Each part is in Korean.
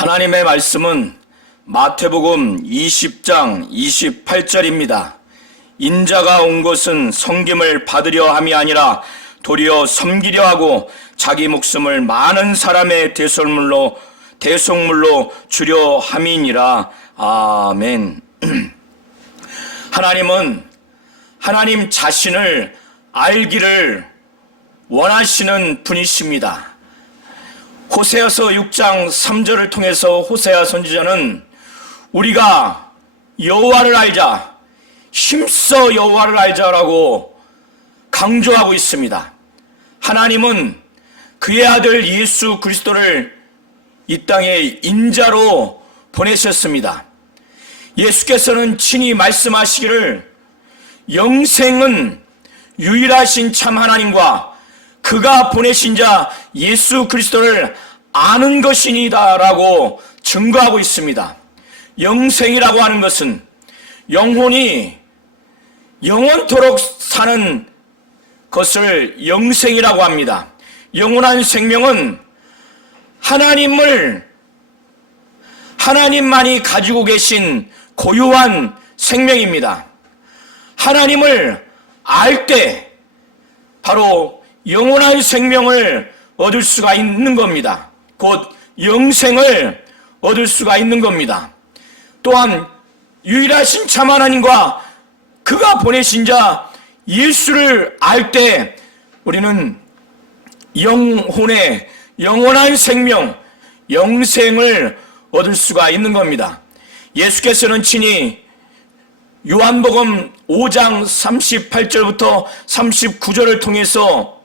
하나님의 말씀은 마태복음 20장 28절입니다. 인자가 온 것은 섬김을 받으려 함이 아니라 도리어 섬기려 하고 자기 목숨을 많은 사람의 대속물로 주려 함이니라. 아멘. 하나님은 하나님 자신을 알기를 원하시는 분이십니다. 호세아서 6장 3절을 통해서 호세아 선지자는 우리가 여호와를 알자, 힘써 여호와를 알자라고 강조하고 있습니다. 하나님은 그의 아들 예수 그리스도를 이 땅에 인자로 보내셨습니다. 예수께서는 친히 말씀하시기를 영생은 유일하신 참 하나님과 그가 보내신 자 예수 그리스도를 아는 것이니다 라고 증거하고 있습니다. 영생이라고 하는 것은 영혼이 영원토록 사는 것을 영생이라고 합니다. 영원한 생명은 하나님만이 가지고 계신 고유한 생명입니다. 하나님을 알 때 바로 영원한 생명을 얻을 수가 있는 겁니다. 곧 영생을 얻을 수가 있는 겁니다. 또한 유일하신 참 하나님과 그가 보내신 자 예수를 알 때 우리는 영혼의 영원한 생명, 영생을 얻을 수가 있는 겁니다. 예수께서는 친히 요한복음 5장 38절부터 39절을 통해서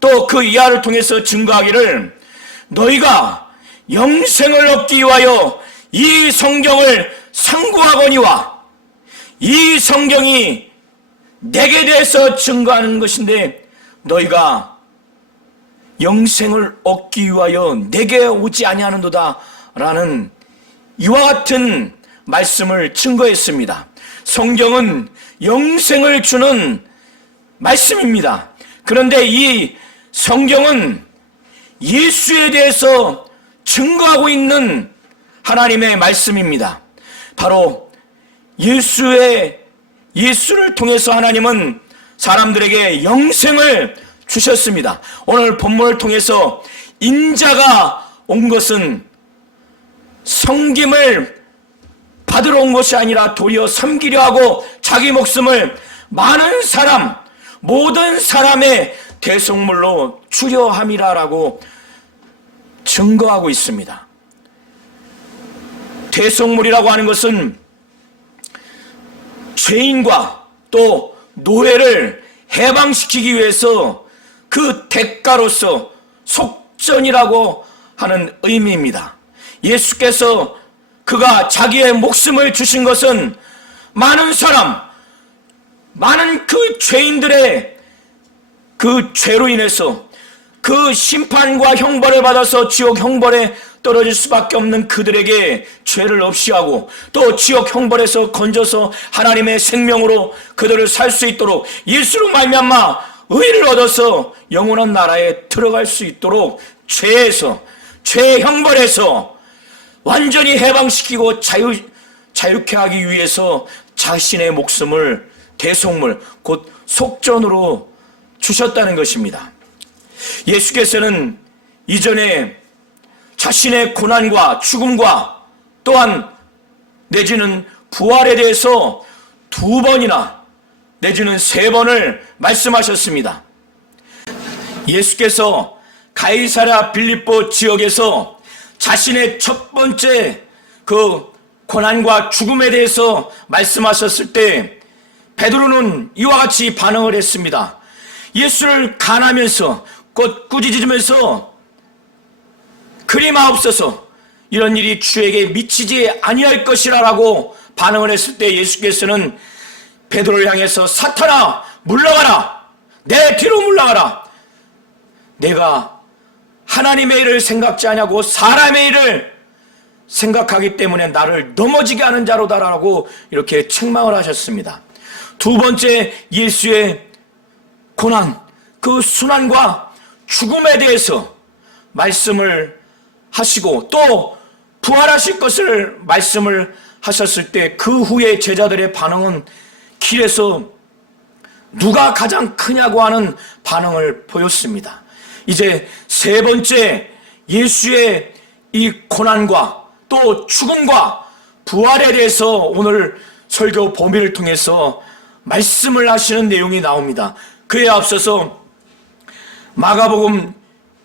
또 그 이하를 통해서 증거하기를 너희가 영생을 얻기 위하여 이 성경을 상고하거니와 이 성경이 내게 대해서 증거하는 것인데 너희가 영생을 얻기 위하여 내게 오지 아니하는도다 라는 이와 같은 말씀을 증거했습니다. 성경은 영생을 주는 말씀입니다. 그런데 이 성경은 예수에 대해서 증거하고 있는 하나님의 말씀입니다. 바로 예수를 통해서 하나님은 사람들에게 영생을 주셨습니다. 오늘 본문을 통해서 인자가 온 것은 섬김을 받으러 온 것이 아니라 도리어 섬기려 하고 자기 목숨을 많은 사람, 모든 사람의 대속물로 주려 함이라라고 증거하고 있습니다. 대속물이라고 하는 것은 죄인과 또 노예를 해방시키기 위해서 그 대가로서 속전이라고 하는 의미입니다. 예수께서 그가 자기의 목숨을 주신 것은 많은 사람, 많은 그 죄인들의 그 죄로 인해서 그 심판과 형벌을 받아서 지옥 형벌에 떨어질 수밖에 없는 그들에게 죄를 없이 하고 또 지옥 형벌에서 건져서 하나님의 생명으로 그들을 살 수 있도록 예수로 말미암아 의를 얻어서 영원한 나라에 들어갈 수 있도록 죄 형벌에서 완전히 해방시키고 자유케 하기 위해서 자신의 목숨을 대속물 곧 속전으로 주셨다는 것입니다. 예수께서는 이전에 자신의 고난과 죽음과 또한 내지는 부활에 대해서 2번이나 내지는 3번을 말씀하셨습니다. 예수께서 가이사랴 빌립보 지역에서 자신의 첫 번째 그 고난과 죽음에 대해서 말씀하셨을 때 베드로는 이와 같이 반응을 했습니다. 예수를 간하면서 곧 꾸짖으면서 그리마옵소서 이런 일이 주에게 미치지 아니할 것이라라고 반응을 했을 때 예수께서는 베드로를 향해서 사탄아 물러가라, 내 뒤로 물러가라, 내가 하나님의 일을 생각지 아니하고 사람의 일을 생각하기 때문에 나를 넘어지게 하는 자로다라고 이렇게 책망을 하셨습니다. 2번째 예수의 고난, 그 순환과 죽음에 대해서 말씀을 하시고 또 부활하실 것을 말씀을 하셨을 때 그 후에 제자들의 반응은 길에서 누가 가장 크냐고 하는 반응을 보였습니다. 이제 세 번째 예수의 이 고난과 또 죽음과 부활에 대해서 오늘 설교 범위를 통해서 말씀을 하시는 내용이 나옵니다. 그에 앞서서 마가복음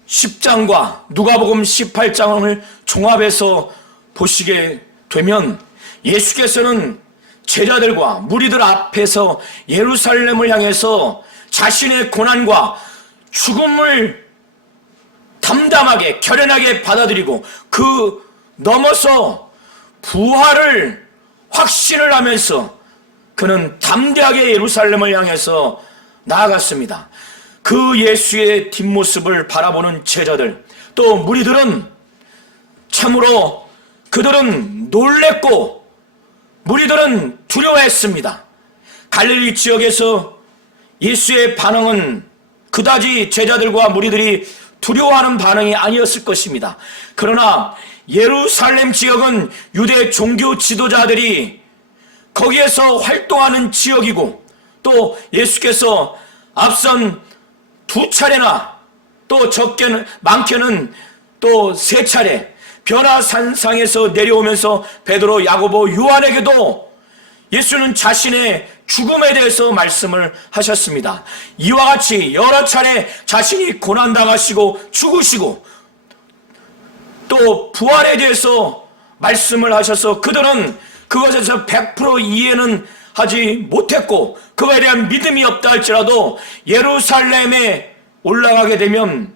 10장과 누가복음 18장을 종합해서 보시게 되면 예수께서는 제자들과 무리들 앞에서 예루살렘을 향해서 자신의 고난과 죽음을 담담하게 결연하게 받아들이고 그 넘어서 부활을 확신을 하면서 그는 담대하게 예루살렘을 향해서 나아갔습니다. 그 예수의 뒷모습을 바라보는 제자들 또 무리들은 참으로 그들은 놀랬고 무리들은 두려워했습니다. 갈릴리 지역에서 예수의 반응은 그다지 제자들과 무리들이 두려워하는 반응이 아니었을 것입니다. 그러나 예루살렘 지역은 유대 종교 지도자들이 거기에서 활동하는 지역이고 또 예수께서 앞선 두 차례나 또 적게는 많게는 또 세 차례 변화산상에서 내려오면서 베드로, 야고보, 요한에게도 예수는 자신의 죽음에 대해서 말씀을 하셨습니다. 이와 같이 여러 차례 자신이 고난당하시고 죽으시고 또 부활에 대해서 말씀을 하셔서 그들은 그것에서 100% 이해는 하지 못했고 그거에 대한 믿음이 없다 할지라도 예루살렘에 올라가게 되면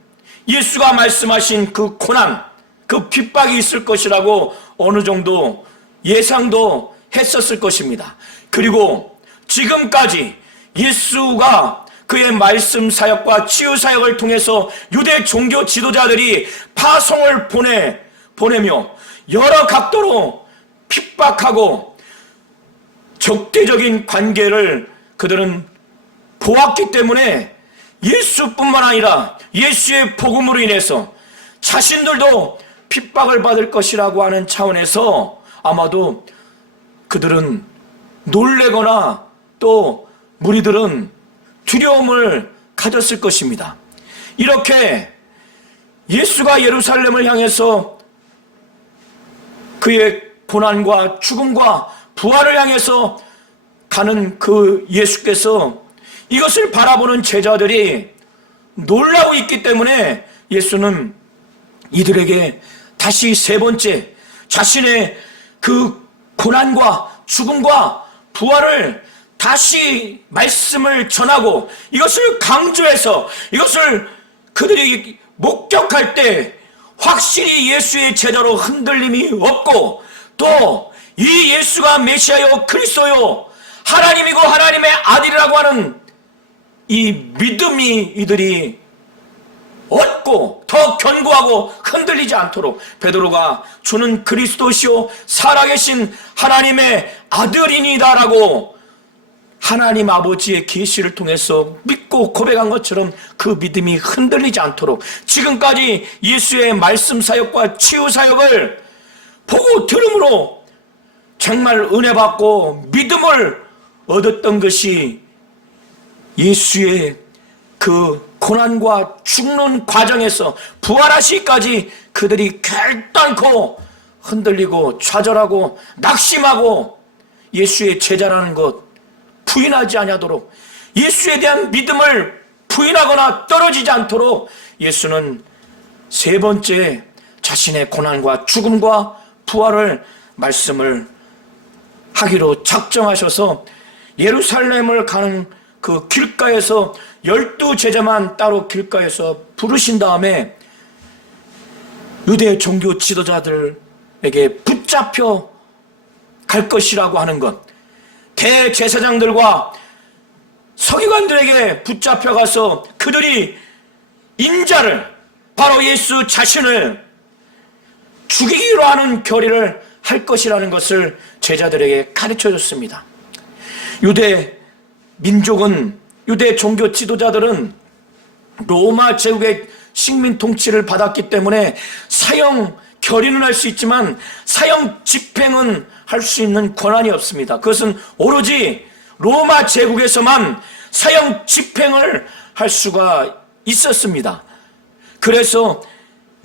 예수가 말씀하신 그 고난, 그 핍박이 있을 것이라고 어느 정도 예상도 했었을 것입니다. 그리고 지금까지 예수가 그의 말씀 사역과 치유 사역을 통해서 유대 종교 지도자들이 파송을 보내며 여러 각도로 핍박하고 적대적인 관계를 그들은 보았기 때문에 예수뿐만 아니라 예수의 복음으로 인해서 자신들도 핍박을 받을 것이라고 하는 차원에서 아마도 그들은 놀래거나 또 무리들은 두려움을 가졌을 것입니다. 이렇게 예수가 예루살렘을 향해서 그의 고난과 죽음과 부활을 향해서 가는 그 예수께서 이것을 바라보는 제자들이 놀라고 있기 때문에 예수는 이들에게 다시 세 번째 자신의 그 고난과 죽음과 부활을 다시 말씀을 전하고 이것을 강조해서 이것을 그들이 목격할 때 확실히 예수의 제자로 흔들림이 없고 또 이 예수가 메시아요 그리스도요 하나님이고 하나님의 아들이라고 하는 이 믿음이 이들이 얻고 더 견고하고 흔들리지 않도록 베드로가 주는 그리스도시요 살아계신 하나님의 아들이니다라고 하나님 아버지의 계시를 통해서 믿고 고백한 것처럼 그 믿음이 흔들리지 않도록 지금까지 예수의 말씀 사역과 치유 사역을 보고 들음으로 정말 은혜 받고 믿음을 얻었던 것이 예수의 그 고난과 죽는 과정에서 부활하시기까지 그들이 결단코 흔들리고 좌절하고 낙심하고 예수의 제자라는 것 부인하지 아니하도록 예수에 대한 믿음을 부인하거나 떨어지지 않도록 예수는 세 번째 자신의 고난과 죽음과 부활을 말씀을 하기로 작정하셔서 예루살렘을 가는 그 길가에서 12 제자만 따로 길가에서 부르신 다음에 유대 종교 지도자들에게 붙잡혀 갈 것이라고 하는 것, 대제사장들과 서기관들에게 붙잡혀 가서 그들이 인자를 바로 예수 자신을 죽이기로 하는 결의를 할 것이라는 것을 제자들에게 가르쳐 줬습니다. 유대 민족은 유대 종교 지도자들은 로마 제국의 식민 통치를 받았기 때문에 사형 결의는 할 수 있지만 사형 집행은 할 수 있는 권한이 없습니다. 그것은 오로지 로마 제국에서만 사형 집행을 할 수가 있었습니다. 그래서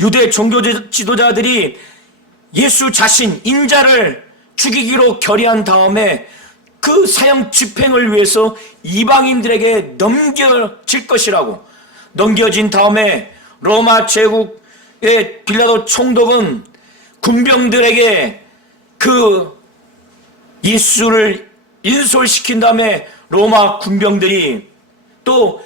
유대 종교 지도자들이 예수 자신 인자를 죽이기로 결의한 다음에 그 사형 집행을 위해서 이방인들에게 넘겨질 것이라고, 넘겨진 다음에 로마 제국의 빌라도 총독은 군병들에게 그 예수를 인솔시킨 다음에 로마 군병들이 또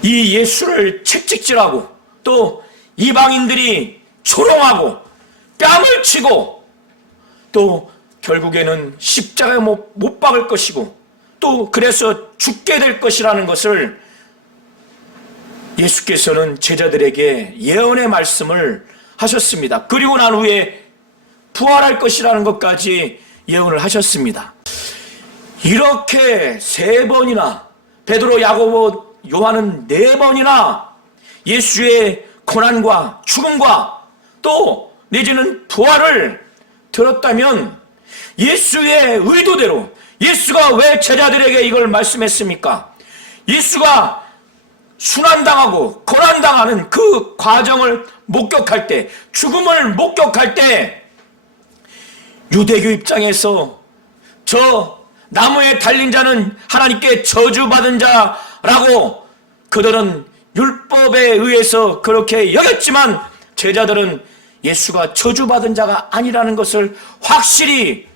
이 예수를 채찍질하고 또 이방인들이 조롱하고 뺨을 치고 또 결국에는 십자가에 못 박을 것이고 또 그래서 죽게 될 것이라는 것을 예수께서는 제자들에게 예언의 말씀을 하셨습니다. 그리고 난 후에 부활할 것이라는 것까지 예언을 하셨습니다. 이렇게 3번이나 베드로, 야고보, 요한은 4번이나 예수의 고난과 죽음과 또 내지는 부활을 들었다면 예수의 의도대로, 예수가 왜 제자들에게 이걸 말씀했습니까? 예수가 순환당하고 고난당하는 그 과정을 목격할 때, 죽음을 목격할 때 유대교 입장에서 저 나무에 달린 자는 하나님께 저주받은 자라고 그들은 율법에 의해서 그렇게 여겼지만 제자들은 예수가 저주받은 자가 아니라는 것을 확실히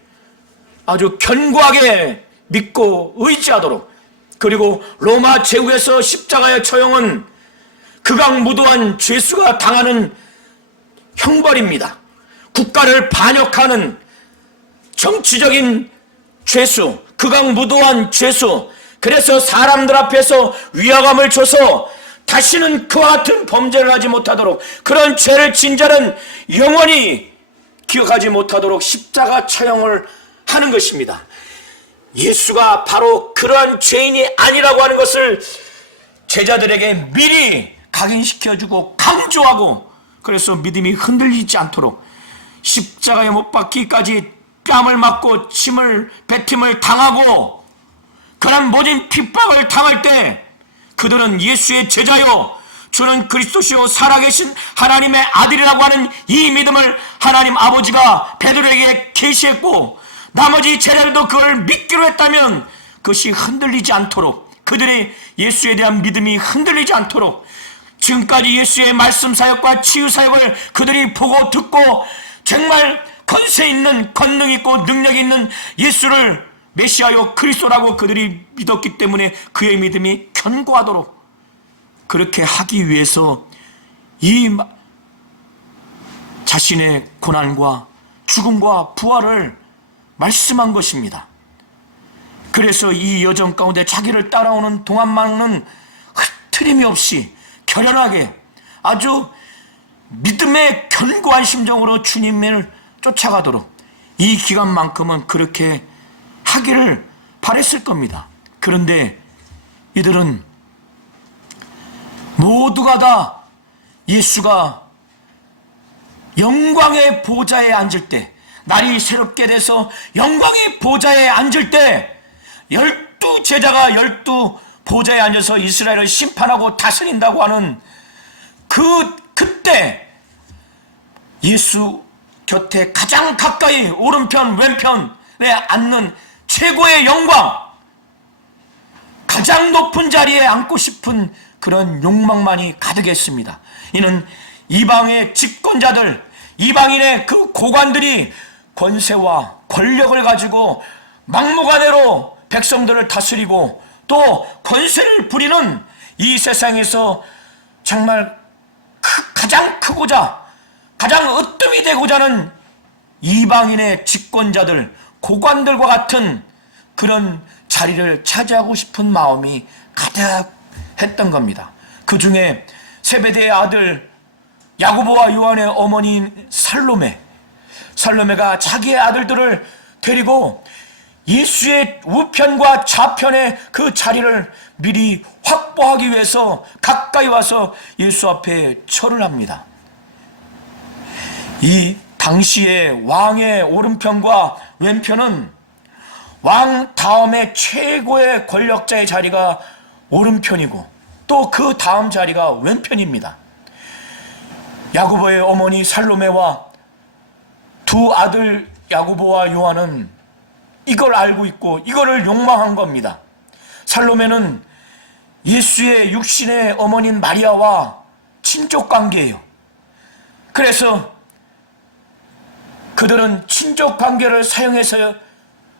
아주 견고하게 믿고 의지하도록, 그리고 로마 제국에서 십자가의 처형은 극악무도한 죄수가 당하는 형벌입니다. 국가를 반역하는 정치적인 죄수, 극악무도한 죄수, 그래서 사람들 앞에서 위화감을 줘서 다시는 그와 같은 범죄를 하지 못하도록, 그런 죄를 진 자는 영원히 기억하지 못하도록 십자가 처형을 하는 것입니다. 예수가 바로 그러한 죄인이 아니라고 하는 것을 제자들에게 미리 각인시켜주고 강조하고, 그래서 믿음이 흔들리지 않도록 십자가에 못 박기까지 뺨을 맞고 침을 뱉음을 당하고 그런 모진 핍박을 당할 때 그들은 예수의 제자요 주는 그리스도시요 살아계신 하나님의 아들이라고 하는 이 믿음을 하나님 아버지가 베드로에게 계시했고, 나머지 제자들도 그걸 믿기로 했다면 그것이 흔들리지 않도록, 그들의 예수에 대한 믿음이 흔들리지 않도록 지금까지 예수의 말씀 사역과 치유 사역을 그들이 보고 듣고 정말 권세 있는, 권능 있고 능력 있는 예수를 메시아요 그리스도라고 그들이 믿었기 때문에 그의 믿음이 견고하도록 그렇게 하기 위해서 이 자신의 고난과 죽음과 부활을 말씀한 것입니다. 그래서 이 여정 가운데 자기를 따라오는 동안만은 흐트림이 없이 결연하게 아주 믿음의 견고한 심정으로 주님을 쫓아가도록 이 기간만큼은 그렇게 하기를 바랬을 겁니다. 그런데 이들은 모두가 다 예수가 영광의 보좌에 앉을 때, 날이 새롭게 돼서 영광의 보좌에 앉을 때 12 제자가 12 보좌에 앉아서 이스라엘을 심판하고 다스린다고 하는 그때 예수 곁에 가장 가까이 오른편 왼편에 앉는 최고의 영광, 가장 높은 자리에 앉고 싶은 그런 욕망만이 가득했습니다. 이는 이방의 집권자들, 이방인의 그 고관들이 권세와 권력을 가지고 막무가내로 백성들을 다스리고 또 권세를 부리는 이 세상에서 정말 가장 크고자 가장 으뜸이 되고자 하는 이방인의 집권자들, 고관들과 같은 그런 자리를 차지하고 싶은 마음이 가득했던 겁니다. 그 중에 세베대의 아들 야고보와 요한의 어머니인 살로메가 자기의 아들들을 데리고 예수의 우편과 좌편의 그 자리를 미리 확보하기 위해서 가까이 와서 예수 앞에 절을 합니다. 이 당시의 왕의 오른편과 왼편은 왕 다음에 최고의 권력자의 자리가 오른편이고 또 그 다음 자리가 왼편입니다. 야고보의 어머니 살로메와 두 아들 야고보와 요한은 이걸 알고 있고 이거를 욕망한 겁니다. 살로메는 예수의 육신의 어머니인 마리아와 친족 관계예요. 그래서 그들은 친족 관계를 사용해서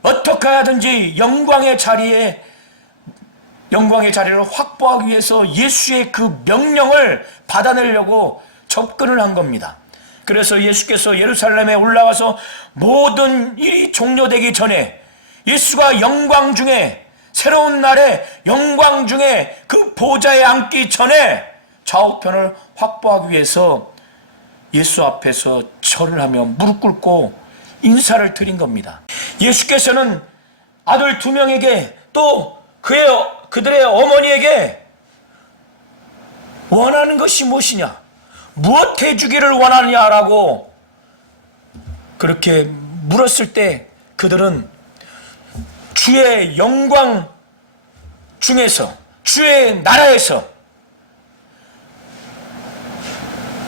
어떻게 하든지 영광의 자리를 확보하기 위해서 예수의 그 명령을 받아내려고 접근을 한 겁니다. 그래서 예수께서 예루살렘에 올라가서 모든 일이 종료되기 전에 예수가 영광 중에 새로운 날에 영광 중에 그 보좌에 앉기 전에 좌우편을 확보하기 위해서 예수 앞에서 절을 하며 무릎 꿇고 인사를 드린 겁니다. 예수께서는 아들 2명에게 또 그들의 어머니에게 원하는 것이 무엇이냐, 무엇 해주기를 원하느냐라고 그렇게 물었을 때 그들은 주의 영광 중에서, 주의 나라에서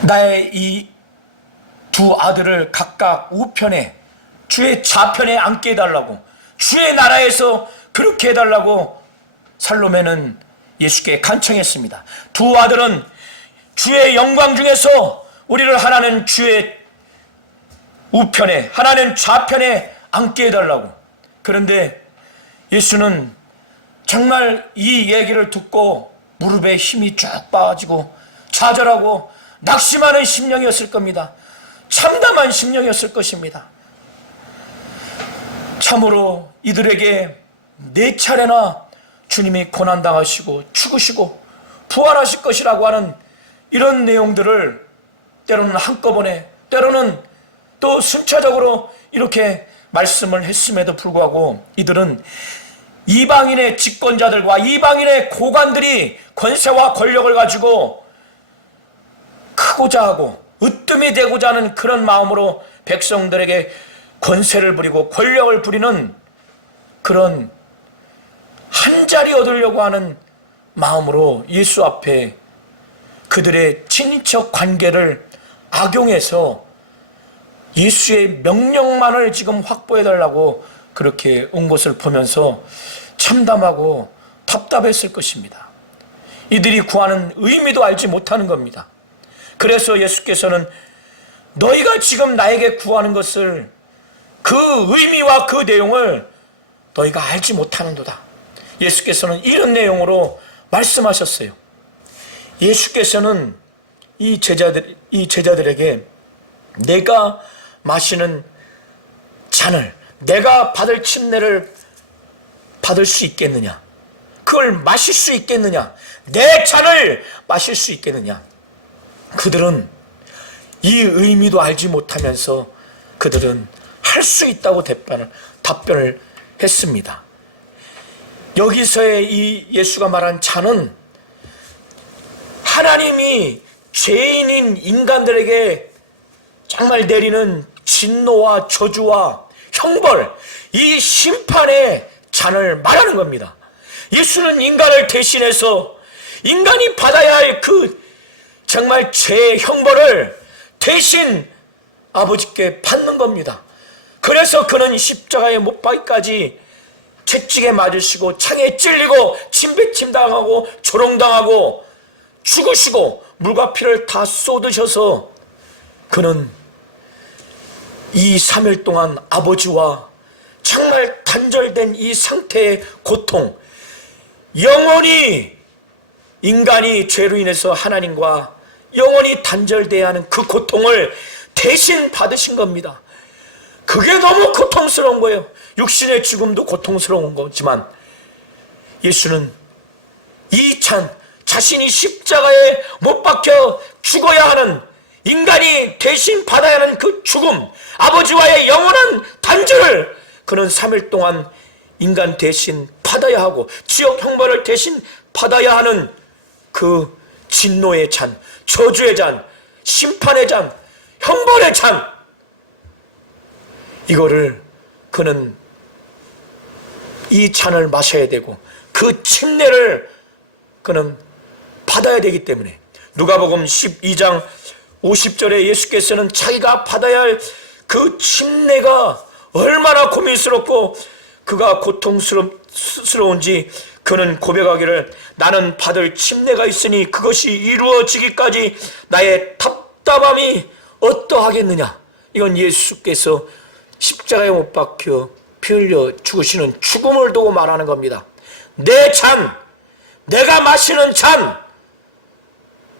나의 이 두 아들을 각각 우편에, 주의 좌편에 앉게 해달라고, 주의 나라에서 그렇게 해달라고 살로메는 예수께 간청했습니다. 두 아들은 주의 영광 중에서 우리를 하나는 주의 우편에, 하나는 좌편에 앉게 해달라고. 그런데 예수는 정말 이 얘기를 듣고 무릎에 힘이 쭉 빠지고 좌절하고 낙심하는 심령이었을 겁니다. 참담한 심령이었을 것입니다. 참으로 이들에게 4차례나 주님이 고난당하시고 죽으시고 부활하실 것이라고 하는 이런 내용들을 때로는 한꺼번에, 때로는 또 순차적으로 이렇게 말씀을 했음에도 불구하고 이들은 이방인의 집권자들과 이방인의 고관들이 권세와 권력을 가지고 크고자 하고 으뜸이 되고자 하는 그런 마음으로 백성들에게 권세를 부리고 권력을 부리는 그런 한 자리 얻으려고 하는 마음으로 예수 앞에 그들의 친인척 관계를 악용해서 예수의 명령만을 지금 확보해달라고 그렇게 온 것을 보면서 참담하고 답답했을 것입니다. 이들이 구하는 의미도 알지 못하는 겁니다. 그래서 예수께서는 너희가 지금 나에게 구하는 것을, 그 의미와 그 내용을 너희가 알지 못하는도다. 예수께서는 이런 내용으로 말씀하셨어요. 예수께서는 이 제자들에게 내가 마시는 잔을, 내가 받을 침례를 받을 수 있겠느냐, 그걸 마실 수 있겠느냐, 내 잔을 마실 수 있겠느냐. 그들은 이 의미도 알지 못하면서 그들은 할 수 있다고 답변을 했습니다. 여기서의 이 예수가 말한 잔은 하나님이 죄인인 인간들에게 정말 내리는 진노와 저주와 형벌, 이 심판의 잔을 말하는 겁니다. 예수는 인간을 대신해서 인간이 받아야 할 그 정말 죄의 형벌을 대신 아버지께 받는 겁니다. 그래서 그는 십자가에 못 박기까지 채찍에 맞으시고 창에 찔리고 침뱉임당하고 조롱당하고 죽으시고 물과 피를 다 쏟으셔서 그는 2-3일 동안 아버지와 정말 단절된 이 상태의 고통, 영원히 인간이 죄로 인해서 하나님과 영원히 단절돼야 하는 그 고통을 대신 받으신 겁니다. 그게 너무 고통스러운 거예요. 육신의 죽음도 고통스러운 거지만 예수는 이 자신이 십자가에 못 박혀 죽어야 하는, 인간이 대신 받아야 하는 그 죽음, 아버지와의 영원한 단절을 그는 3일 동안 인간 대신 받아야 하고 지옥 형벌을 대신 받아야 하는 그 진노의 잔, 저주의 잔, 심판의 잔, 형벌의 잔, 이거를 그는 이 잔을 마셔야 되고 그 침례를 그는 받아야 되기 때문에, 누가복음 12장 50절에 예수께서는 자기가 받아야 할 그 침례가 얼마나 고민스럽고 그가 고통스러운지 그는 고백하기를, 나는 받을 침례가 있으니 그것이 이루어지기까지 나의 답답함이 어떠하겠느냐. 이건 예수께서 십자가에 못 박혀 피 흘려 죽으시는 죽음을 두고 말하는 겁니다. 내 잔, 내가 마시는 잔,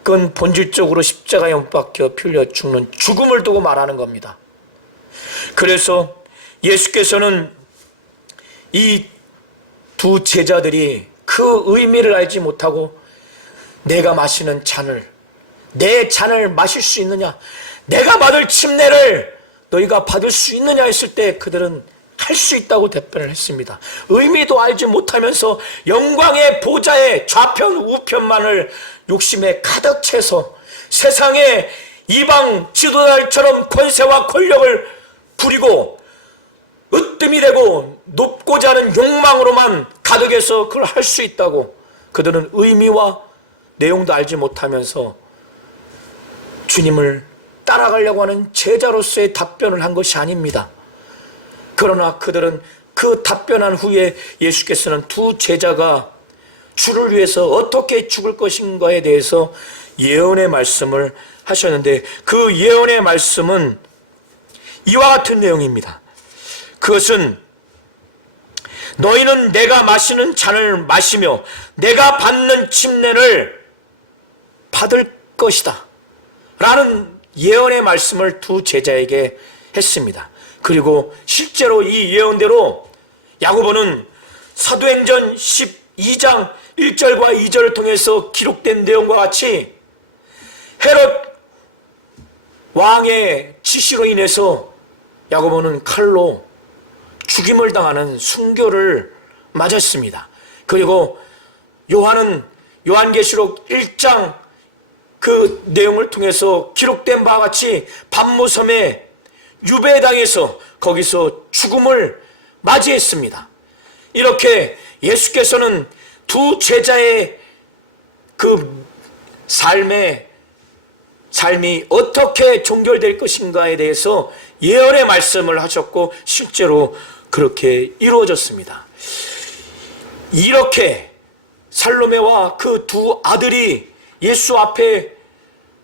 그건 본질적으로 십자가에 못 박혀 피 흘려 죽는 죽음을 두고 말하는 겁니다. 그래서 예수께서는 이 두 제자들이 그 의미를 알지 못하고 내가 마시는 잔을, 내 잔을 마실 수 있느냐, 내가 받을 침례를 너희가 받을 수 있느냐 했을 때 그들은 할 수 있다고 답변을 했습니다. 의미도 알지 못하면서 영광의 보좌의 좌편 우편만을 욕심에 가득 채서 세상의 이방 지도자들처럼 권세와 권력을 부리고 으뜸이 되고 높고자 하는 욕망으로만 가득해서 그걸 할 수 있다고, 그들은 의미와 내용도 알지 못하면서 주님을 따라가려고 하는 제자로서의 답변을 한 것이 아닙니다. 그러나 그들은 그 답변한 후에 예수께서는 두 제자가 주를 위해서 어떻게 죽을 것인가에 대해서 예언의 말씀을 하셨는데, 그 예언의 말씀은 이와 같은 내용입니다. 그것은 너희는 내가 마시는 잔을 마시며 내가 받는 침례를 받을 것이다 라는 예언의 말씀을 두 제자에게 했습니다. 그리고 실제로 이 예언대로 야고보는 사도행전 12장 1절과 2절을 통해서 기록된 내용과 같이 헤롯 왕의 지시로 인해서 야고보는 칼로 죽임을 당하는 순교를 맞았습니다. 그리고 요한은 요한계시록 1장 그 내용을 통해서 기록된 바와 같이 반모섬에 유배당해서 거기서 죽음을 맞이했습니다. 이렇게 예수께서는 두 제자의 그 삶이 어떻게 종결될 것인가에 대해서 예언의 말씀을 하셨고 실제로 그렇게 이루어졌습니다. 이렇게 살로메와 그 두 아들이 예수 앞에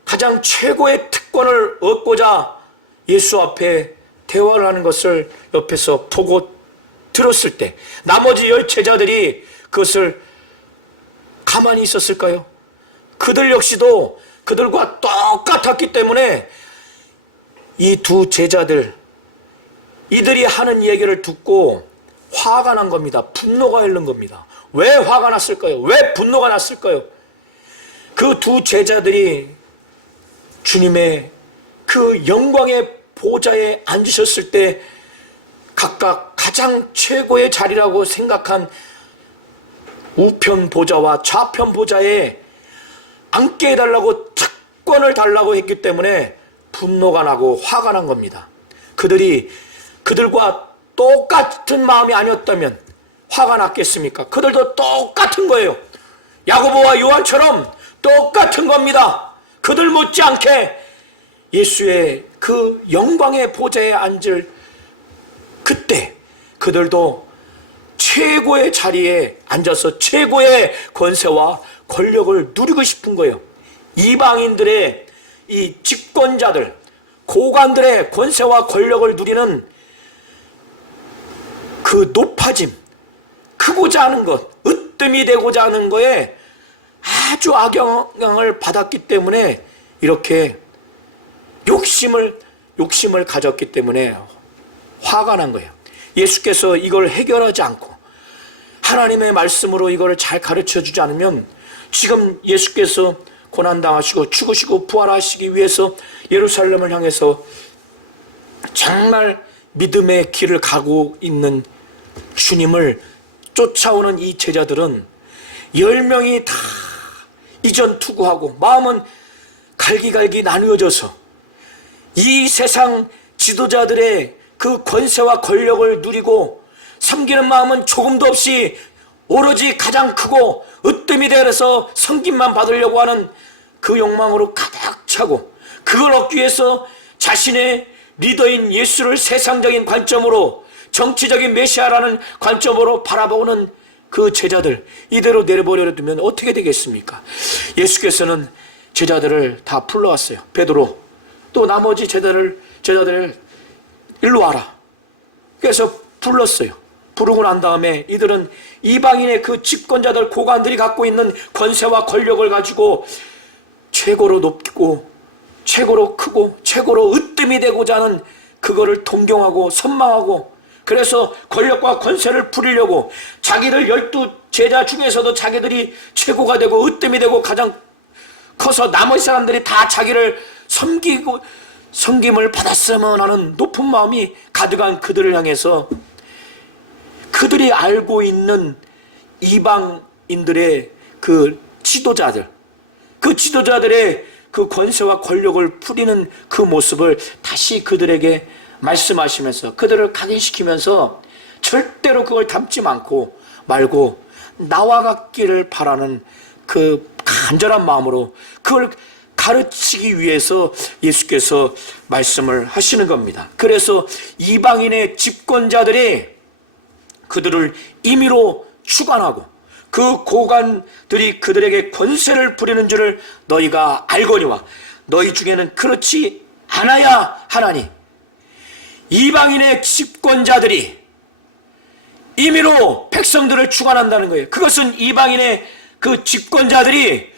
가장 최고의 특권을 얻고자 예수 앞에 대화를 하는 것을 옆에서 보고 들었을 때 나머지 10 제자들이 그것을 가만히 있었을까요? 그들 역시도 그들과 똑같았기 때문에 이 두 제자들, 이들이 하는 얘기를 듣고 화가 난 겁니다. 분노가 일른 겁니다. 왜 화가 났을까요? 왜 분노가 났을까요? 그 두 제자들이 주님의 그 영광의 보좌에 앉으셨을 때 각각 가장 최고의 자리라고 생각한 우편 보좌와 좌편 보좌에 앉게 해달라고 특권을 달라고 했기 때문에 분노가 나고 화가 난 겁니다. 그들이 그들과 똑같은 마음이 아니었다면 화가 났겠습니까? 그들도 똑같은 거예요. 야고보와 요한처럼 똑같은 겁니다. 그들 못지않게 예수의 그 영광의 보좌에 앉을 그때 그들도 최고의 자리에 앉아서 최고의 권세와 권력을 누리고 싶은 거예요. 이방인들의 이 집권자들, 고관들의 권세와 권력을 누리는 그 높아짐, 크고자 하는 것, 으뜸이 되고자 하는 거에 아주 악영향을 받았기 때문에 이렇게 욕심을 가졌기 때문에 화가 난 거예요. 예수께서 이걸 해결하지 않고 하나님의 말씀으로 이걸 잘 가르쳐 주지 않으면 지금 예수께서 고난당하시고 죽으시고 부활하시기 위해서 예루살렘을 향해서 정말 믿음의 길을 가고 있는 주님을 쫓아오는 이 제자들은 10명이 다 이전 투구하고 마음은 갈기갈기 나누어져서 이 세상 지도자들의 그 권세와 권력을 누리고 섬기는 마음은 조금도 없이 오로지 가장 크고 으뜸이 되어서 섬김만 받으려고 하는 그 욕망으로 가득 차고, 그걸 얻기 위해서 자신의 리더인 예수를 세상적인 관점으로, 정치적인 메시아라는 관점으로 바라보는 그 제자들, 이대로 내려버려 두면 어떻게 되겠습니까? 예수께서는 제자들을 다 불러왔어요. 베드로 또 나머지 제자들 일로 와라. 그래서 불렀어요. 부르고 난 다음에 이들은 이방인의 그 집권자들, 고관들이 갖고 있는 권세와 권력을 가지고 최고로 높고 최고로 크고 최고로 으뜸이 되고자 하는 그거를 동경하고 선망하고, 그래서 권력과 권세를 부리려고 자기들 12 제자 중에서도 자기들이 최고가 되고 으뜸이 되고 가장 커서 나머지 사람들이 다 자기를 섬김을 받았으면 하는 높은 마음이 가득한 그들을 향해서 그들이 알고 있는 이방인들의 그 지도자들, 그 지도자들의 그 권세와 권력을 부리는 그 모습을 다시 그들에게 말씀하시면서 그들을 각인시키면서 절대로 그걸 담지 말고 나와 같기를 바라는 그 간절한 마음으로 그걸 가르치기 위해서 예수께서 말씀을 하시는 겁니다. 그래서 이방인의 집권자들이 그들을 임의로 주관하고 그 고관들이 그들에게 권세를 부리는 줄을 너희가 알거니와 너희 중에는 그렇지 않아야 하나니, 이방인의 집권자들이 임의로 백성들을 주관한다는 거예요. 그것은 이방인의 그 집권자들이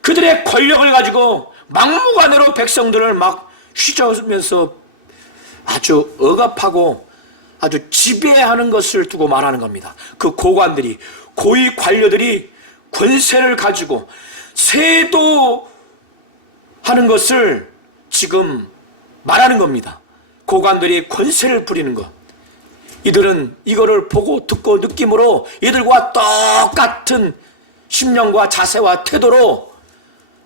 그들의 권력을 가지고 막무가내로 백성들을 막 휘저으면서 아주 억압하고 아주 지배하는 것을 두고 말하는 겁니다. 그 고관들이, 고위 관료들이 권세를 가지고 세도하는 것을 지금 말하는 겁니다. 고관들이 권세를 부리는 것. 이들은 이거를 보고 듣고 느낌으로 이들과 똑같은 심령과 자세와 태도로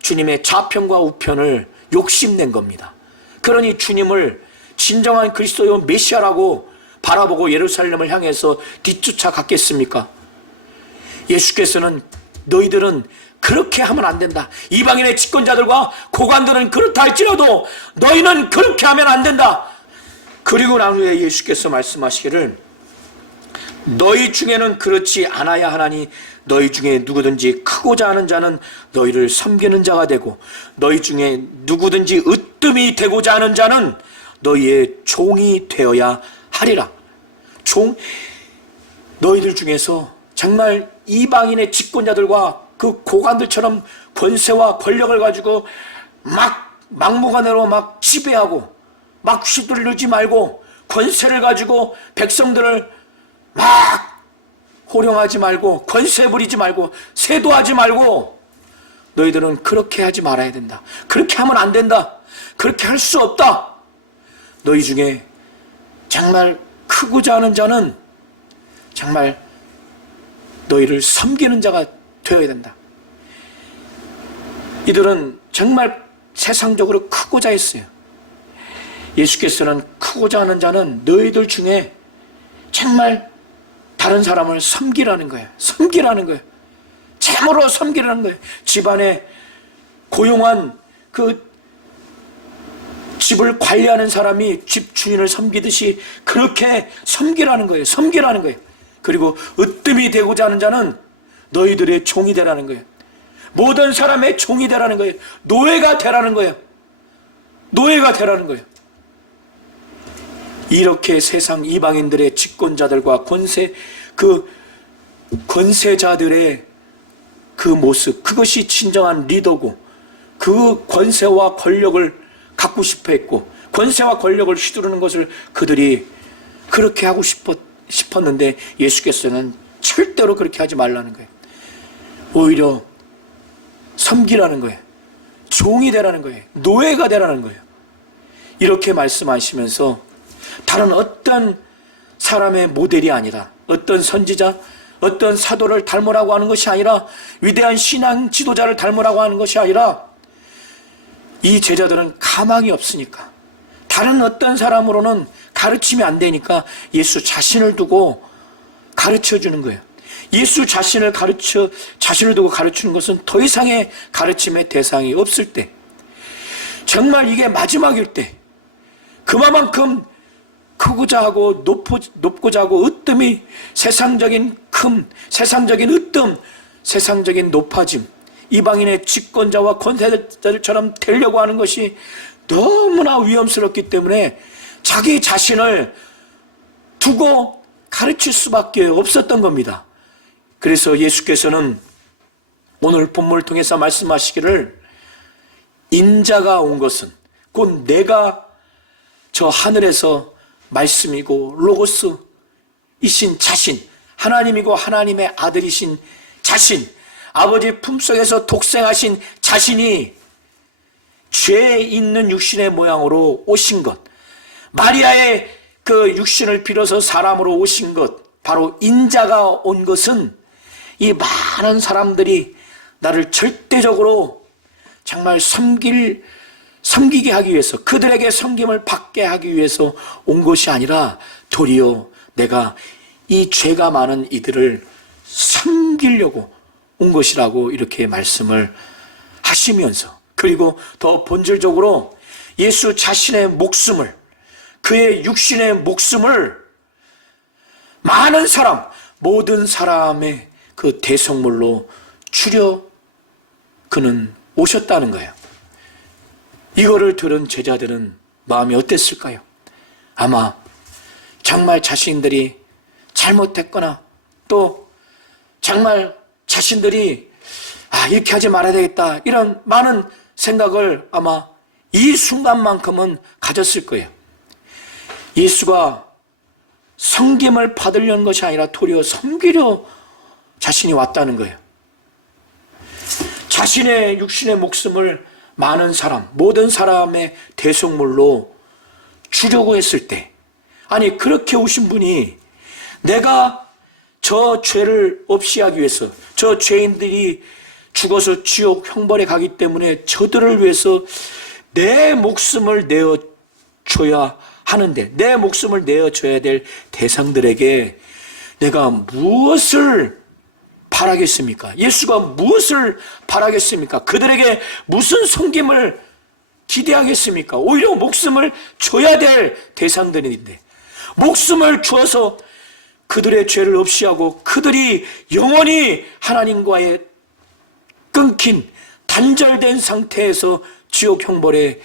주님의 좌편과 우편을 욕심낸 겁니다. 그러니 주님을 진정한 그리스도요 메시아라고 바라보고 예루살렘을 향해서 뒤쫓아 갔겠습니까? 예수께서는 너희들은 그렇게 하면 안 된다. 이방인의 집권자들과 고관들은 그렇다 할지라도 너희는 그렇게 하면 안 된다. 그리고 난 후에 예수께서 말씀하시기를 너희 중에는 그렇지 않아야 하나니 너희 중에 누구든지 크고자 하는 자는 너희를 섬기는 자가 되고 너희 중에 누구든지 으뜸이 되고자 하는 자는 너희의 종이 되어야 하리라. 너희들 중에서 정말 이방인의 집권자들과 그 고관들처럼 권세와 권력을 가지고 막무가내로 막 지배하고 막 휘둘르지 말고 권세를 가지고 백성들을 막 호령하지 말고 권세 부리지 말고 세도하지 말고 너희들은 그렇게 하지 말아야 된다. 그렇게 하면 안 된다. 그렇게 할 수 없다. 너희 중에 정말 크고자 하는 자는 정말 너희를 섬기는 자가 되어야 된다. 이들은 정말 세상적으로 크고자 했어요. 예수께서는 크고자 하는 자는 너희들 중에 정말 다른 사람을 섬기라는 거예요. 섬기라는 거예요. 참으로 섬기라는 거예요. 집안에 고용한 그 집을 관리하는 사람이 집 주인을 섬기듯이 그렇게 섬기라는 거예요. 섬기라는 거예요. 그리고 으뜸이 되고자 하는 자는 너희들의 종이 되라는 거예요. 모든 사람의 종이 되라는 거예요. 노예가 되라는 거예요. 노예가 되라는 거예요. 이렇게 세상 이방인들의 집권자들과 권세자들의 그 모습, 그것이 진정한 리더고 그 권세와 권력을 갖고 싶어 했고 권세와 권력을 휘두르는 것을 그들이 그렇게 하고 싶었는데 예수께서는 절대로 그렇게 하지 말라는 거예요. 오히려 섬기라는 거예요. 종이 되라는 거예요. 노예가 되라는 거예요. 이렇게 말씀하시면서 다른 어떤 사람의 모델이 아니라 어떤 선지자, 어떤 사도를 닮으라고 하는 것이 아니라 위대한 신앙 지도자를 닮으라고 하는 것이 아니라 이 제자들은 가망이 없으니까, 다른 어떤 사람으로는 가르치면 안 되니까 예수 자신을 두고 가르쳐 주는 거예요. 예수 자신을 두고 가르치는 것은 더 이상의 가르침의 대상이 없을 때, 정말 이게 마지막일 때, 그만큼 크고자 하고 높고자 하고 으뜸이 세상적인 세상적인 으뜸, 세상적인 높아짐, 이방인의 집권자와 권세자들처럼 되려고 하는 것이 너무나 위험스럽기 때문에 자기 자신을 두고 가르칠 수밖에 없었던 겁니다. 그래서 예수께서는 오늘 본문을 통해서 말씀하시기를, 인자가 온 것은 곧 내가 저 하늘에서 말씀이고 로고스이신 자신, 하나님이고 하나님의 아들이신 자신, 아버지 품속에서 독생하신 자신이 죄 있는 육신의 모양으로 오신 것, 마리아의 그 육신을 빌어서 사람으로 오신 것, 바로 인자가 온 것은 이 많은 사람들이 나를 절대적으로 정말 섬기게 하기 위해서, 그들에게 섬김을 받게 하기 위해서 온 것이 아니라 도리어 내가 이 죄가 많은 이들을 섬기려고 온 것이라고 이렇게 말씀을 하시면서, 그리고 더 본질적으로 예수 자신의 목숨을, 그의 육신의 목숨을 많은 사람, 모든 사람의 그 대속물로 주려 그는 오셨다는 거예요. 이거를 들은 제자들은 마음이 어땠을까요? 아마 정말 자신들이 잘못했거나, 또 정말 자신들이 이렇게 하지 말아야 되겠다, 이런 많은 생각을 아마 이 순간만큼은 가졌을 거예요. 예수가 섬김을 받으려는 것이 아니라 도리어 섬기려 자신이 왔다는 거예요. 자신의 육신의 목숨을 많은 사람, 모든 사람의 대속물로 주려고 했을 때, 아니 그렇게 오신 분이 내가 저 죄를 없이 하기 위해서, 저 죄인들이 죽어서 지옥 형벌에 가기 때문에 저들을 위해서 내 목숨을 내어줘야 하는데, 내 목숨을 내어줘야 될 대상들에게 내가 무엇을 바라겠습니까? 예수가 무엇을 바라겠습니까? 그들에게 무슨 섬김을 기대하겠습니까? 오히려 목숨을 줘야 될 대상들인데, 목숨을 주어서 그들의 죄를 없이 하고 그들이 영원히 하나님과의 끊긴 단절된 상태에서 지옥 형벌에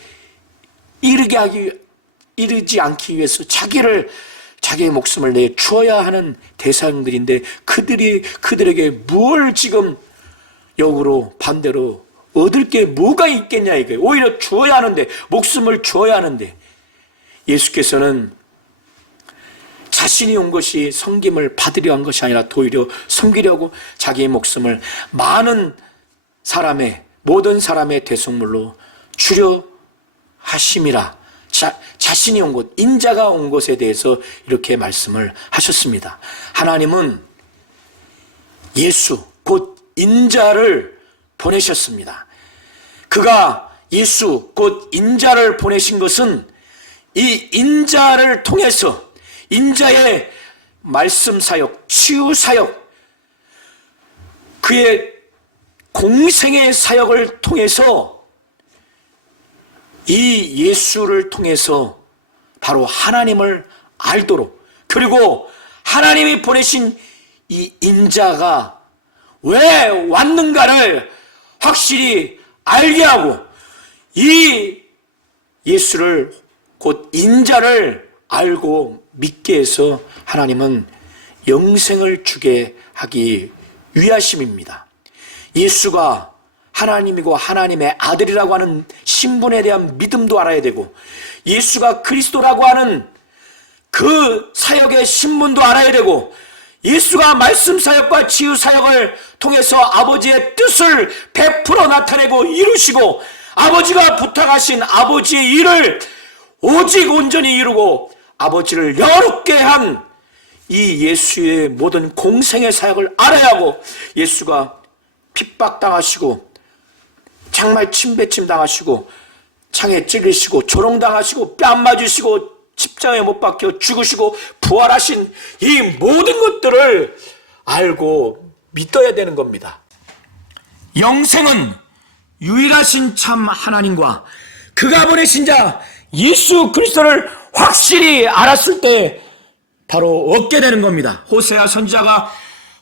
이르지 않기 위해서 자기의 목숨을 내 주어야 하는 대상들인데, 그들에게 뭘 지금 역으로 반대로 얻을 게 뭐가 있겠냐 이거예요. 오히려 주어야 하는데, 목숨을 주어야 하는데, 예수께서는 자신이 온 것이 섬김을 받으려 한 것이 아니라 도리어 섬기려고 자기의 목숨을 많은 사람의, 모든 사람의 대속물로 주려 하심이라. 자신이 온 것, 인자가 온 것에 대해서 이렇게 말씀을 하셨습니다. 하나님은 예수, 곧 인자를 보내셨습니다. 그가 예수, 곧 인자를 보내신 것은 이 인자를 통해서, 인자의 말씀 사역, 치유 사역, 그의 공생의 사역을 통해서, 이 예수를 통해서 바로 하나님을 알도록, 그리고 하나님이 보내신 이 인자가 왜 왔는가를 확실히 알게 하고, 이 예수를, 곧 인자를 알고 믿게 해서 하나님은 영생을 주게 하기 위하심입니다. 예수가 하나님이고 하나님의 아들이라고 하는 신분에 대한 믿음도 알아야 되고, 예수가 그리스도라고 하는 그 사역의 신분도 알아야 되고, 예수가 말씀 사역과 치유 사역을 통해서 아버지의 뜻을 100% 나타내고 이루시고, 아버지가 부탁하신 아버지의 일을 오직 온전히 이루고 아버지를 영화롭게 한 이 예수의 모든 공생의 사역을 알아야 하고, 예수가 핍박당하시고 정말 침배침 당하시고 창에 찔리시고 조롱당하시고 뺨 맞으시고 십자가에 못 박혀 죽으시고 부활하신 이 모든 것들을 알고 믿어야 되는 겁니다. 영생은 유일하신 참 하나님과 그가 보내신 자 예수 그리스도를 확실히 알았을 때 바로 얻게 되는 겁니다. 호세아 선지자가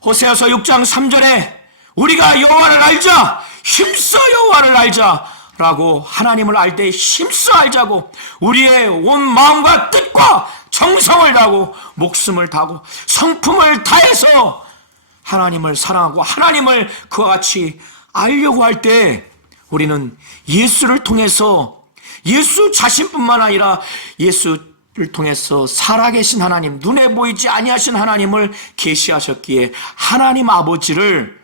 호세아서 6장 3절에 우리가 여호와를 알자, 힘써 여호와를 알자라고, 하나님을 알 때 힘써 알자고, 우리의 온 마음과 뜻과 정성을 다하고 목숨을 다하고 성품을 다해서 하나님을 사랑하고 하나님을 그와 같이 알려고 할 때 우리는 예수를 통해서, 예수 자신뿐만 아니라 예수를 통해서 살아계신 하나님, 눈에 보이지 아니하신 하나님을 계시하셨기에 하나님 아버지를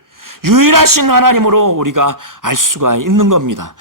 유일하신 하나님으로 우리가 알 수가 있는 겁니다.